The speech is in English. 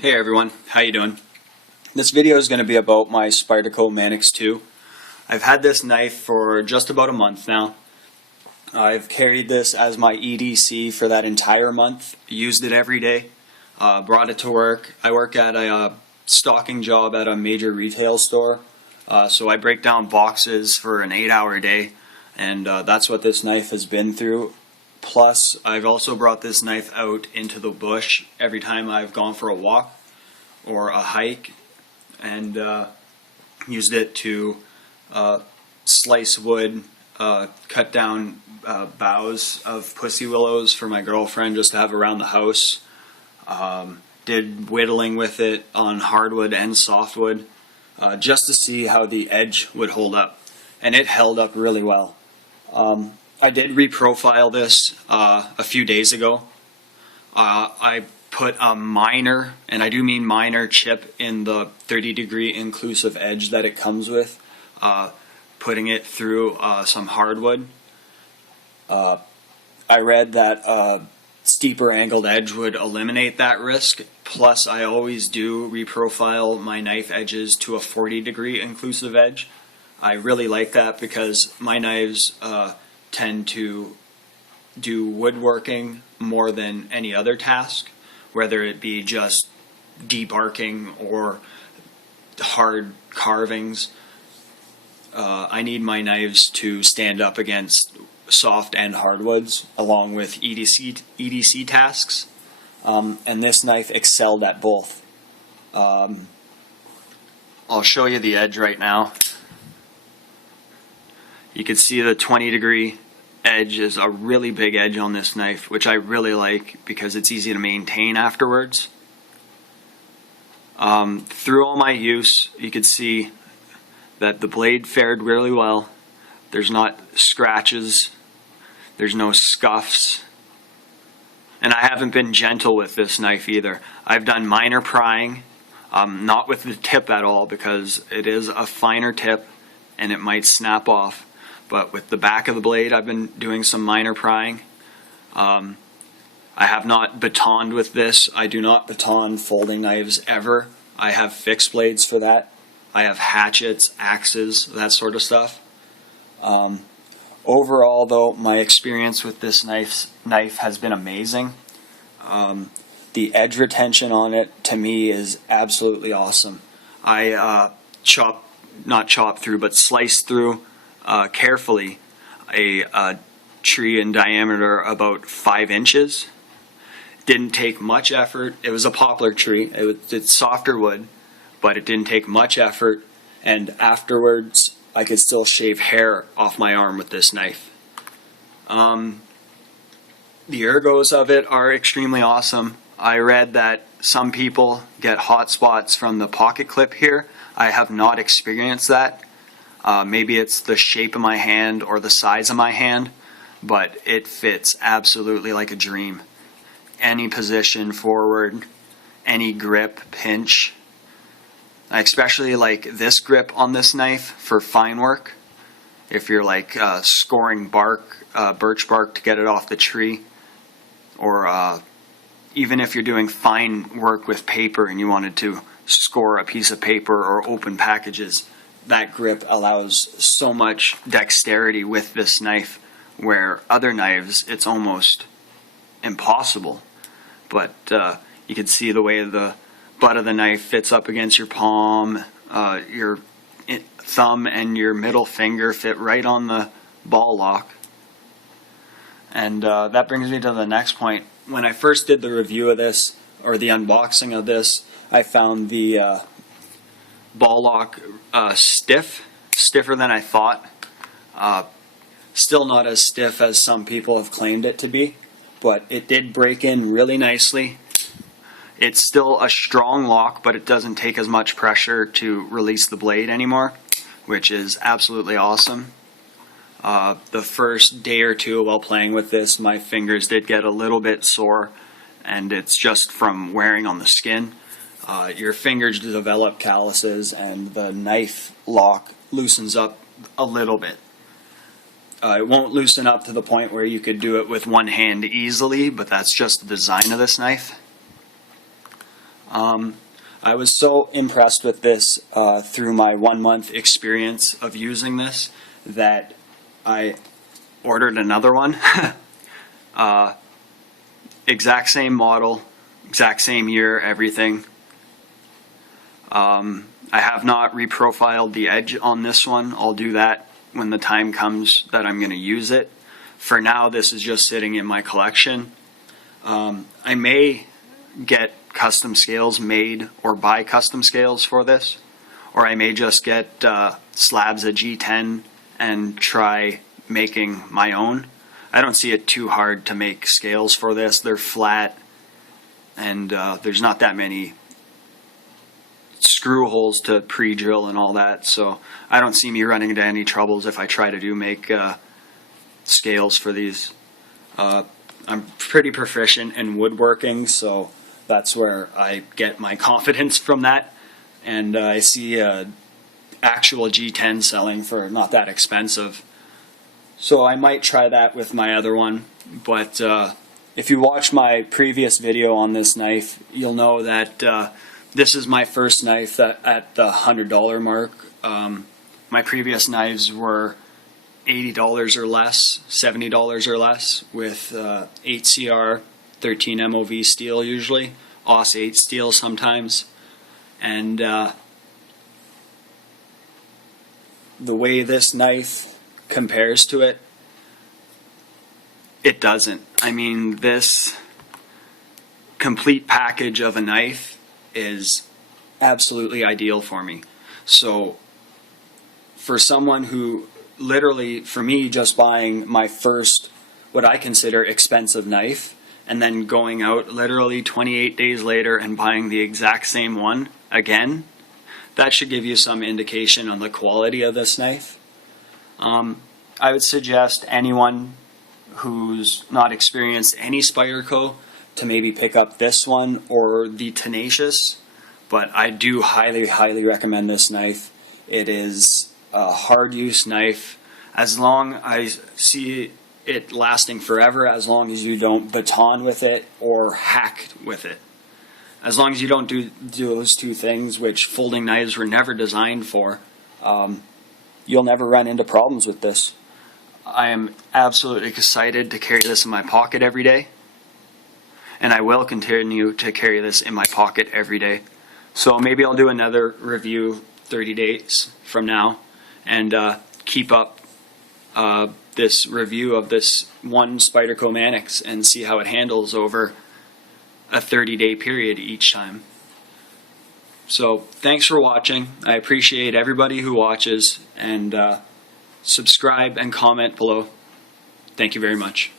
Hey everyone, how you doing? This video is going to be about my Spyderco Manix 2. I've had this knife for just about a month now. I've carried this as my EDC for that entire month, used it every day, brought it to work. I work at a stocking job at a major retail store, so I break down boxes for an 8-hour day, and that's what this knife has been through. Plus, I've also brought this knife out into the bush every time I've gone for a walk or a hike, and used it to slice wood, cut down boughs of pussy willows for my girlfriend just to have around the house. Did whittling with it on hardwood and softwood just to see how the edge would hold up, and it held up really well. I did reprofile this a few days ago. I put a minor, and I do mean minor, chip in the 30-degree inclusive edge that it comes with, putting it through some hardwood. I read that a steeper angled edge would eliminate that risk. Plus, I always do reprofile my knife edges to a 40-degree inclusive edge. I really like that because my knives tend to do woodworking more than any other task, whether it be just debarking or hard carvings. I need my knives to stand up against soft and hardwoods along with EDC tasks, and this knife excelled at both. I'll show you the edge right now. You can see the 20-degree edge is a really big edge on this knife, which I really like because it's easy to maintain afterwards. Through all my use, you can see that the blade fared really well. There's not scratches, there's no scuffs, and I haven't been gentle with this knife either. I've done minor prying, not with the tip at all because it is a finer tip and it might snap off. But with the back of the blade, I've been doing some minor prying. I have not batoned with this. I do not baton folding knives ever. I have fixed blades for that. I have hatchets, axes, that sort of stuff. Overall, though, my experience with this knife has been amazing. The edge retention on it, to me, is absolutely awesome. I sliced through carefully a tree in diameter about 5 inches. Didn't take much effort. It was a poplar tree. It's softer wood, but it didn't take much effort, and afterwards I could still shave hair off my arm with this knife. The ergos of it are extremely awesome. I read that some people get hot spots from the pocket clip here. I have not experienced that. Maybe it's the shape of my hand or the size of my hand, but it fits absolutely like a dream. Any position forward, any grip, pinch. I especially like this grip on this knife for fine work. If you're like scoring bark, birch bark to get it off the tree, or even if you're doing fine work with paper and you wanted to score a piece of paper or open packages, that grip allows so much dexterity with this knife, where other knives it's almost impossible. But you can see the way the butt of the knife fits up against your palm, your thumb and your middle finger fit right on the ball lock. And that brings me to the next point. When I first did the review of this, or the unboxing of this, I found the ball lock stiffer than I thought. Still not as stiff as some people have claimed it to be, but it did break in really nicely. It's still a strong lock, but it doesn't take as much pressure to release the blade anymore, which is absolutely awesome. The first day or two while playing with this, my fingers did get a little bit sore, and it's just from wearing on the skin. Your fingers develop calluses, and the knife lock loosens up a little bit. It won't loosen up to the point where you could do it with one hand easily, but that's just the design of this knife. I was so impressed with this through my 1 month experience of using this that I ordered another one. Exact same model, exact same year, everything. I have not reprofiled the edge on this one. I'll do that when the time comes that I'm going to use it. For now, this is just sitting in my collection. I may get custom scales made or buy custom scales for this, or I may just get slabs of G10 and try making my own. I don't see it too hard to make scales for this. They're flat, and there's not that many screw holes to pre-drill and all that, so I don't see me running into any troubles if I try to make scales for these. I'm pretty proficient in woodworking, so that's where I get my confidence from that, and I see actual G10 selling for not that expensive. So I might try that with my other one, but if you watch my previous video on this knife, you'll know that this is my first knife at the $100 mark. My previous knives were $80 or less, $70 or less, with 8CR 13 MOV steel usually, AUS 8 steel sometimes, and the way this knife compares to it, it doesn't. I mean, this complete package of a knife is absolutely ideal for me. So for someone who literally, for me, just buying my first, what I consider expensive knife, and then going out literally 28 days later and buying the exact same one again, that should give you some indication on the quality of this knife. I would suggest anyone who's not experienced any Spyderco to maybe pick up this one or the Tenacious, but I do highly, highly recommend this knife. It is a hard use knife. As long as I see it lasting forever, as long as you don't baton with it or hack with it. As long as you don't do those two things, which folding knives were never designed for, you'll never run into problems with this. I am absolutely excited to carry this in my pocket every day, and I will continue to carry this in my pocket every day. So maybe I'll do another review 30 days from now and keep up this review of this one Spyderco Manix and see how it handles over a 30-day period each time. So thanks for watching. I appreciate everybody who watches, and subscribe and comment below. Thank you very much.